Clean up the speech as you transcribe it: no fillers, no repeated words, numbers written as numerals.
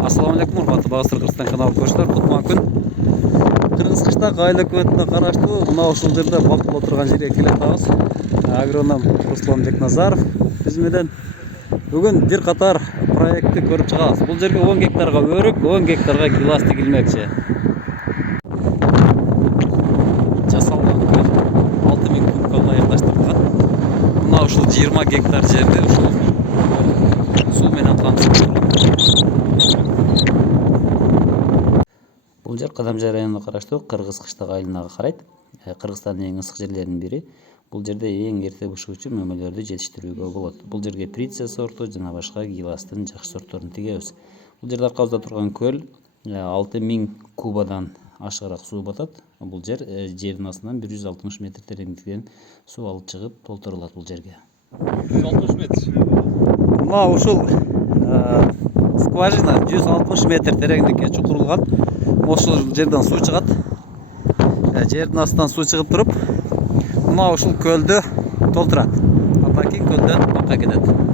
Assalamu alaikum, урматтуу Багыстыр Кыргызстан каналы көрүүчүлөр. Кутман күн. Кыргыз кыштак айыл өкмөтүнө караштуу мына ушул жерде балкып отурган жерге келе атабыз. Агроном Руслан Бекназаров биз менен бүгүн бир катар проектти көрүп чыгабыз. Бул жерге 10 гектарга өрүк, 10 гектарга гилас тигилмекчи. Жасалган көл 6000 кубка ылайыкташтырылган. Мына ушул 20 гектар жерди ушул суу менен камтылган. Бул жер Кадамжай районуна караштуу Кыргыз кыштак айылына карайт. Кыргызстандын эң ысык жерлеринин бири. Бул жерде эң эрте бышуучу мөмөлөрдү жетиштирүүгө болот. Бул жерге Приция сорту жана башка гиластын жакшы сортторун тигебиз. Бул жерде аркабызда турган көл 6000 кубадан ашыгыраак суу батат. Бул жердин астынан 160 метр тереңдиктен суу алып чыгып толтурулат бул жерге. 160 метр. Мына ушул скважина 160 метр тереңдикке чукурулган. Ошол жерден суу чыгат. Жердин астынан суу чыгып туруп, мына ушул көлдү толтурат. Андан кийин көлдөн бакка кетет.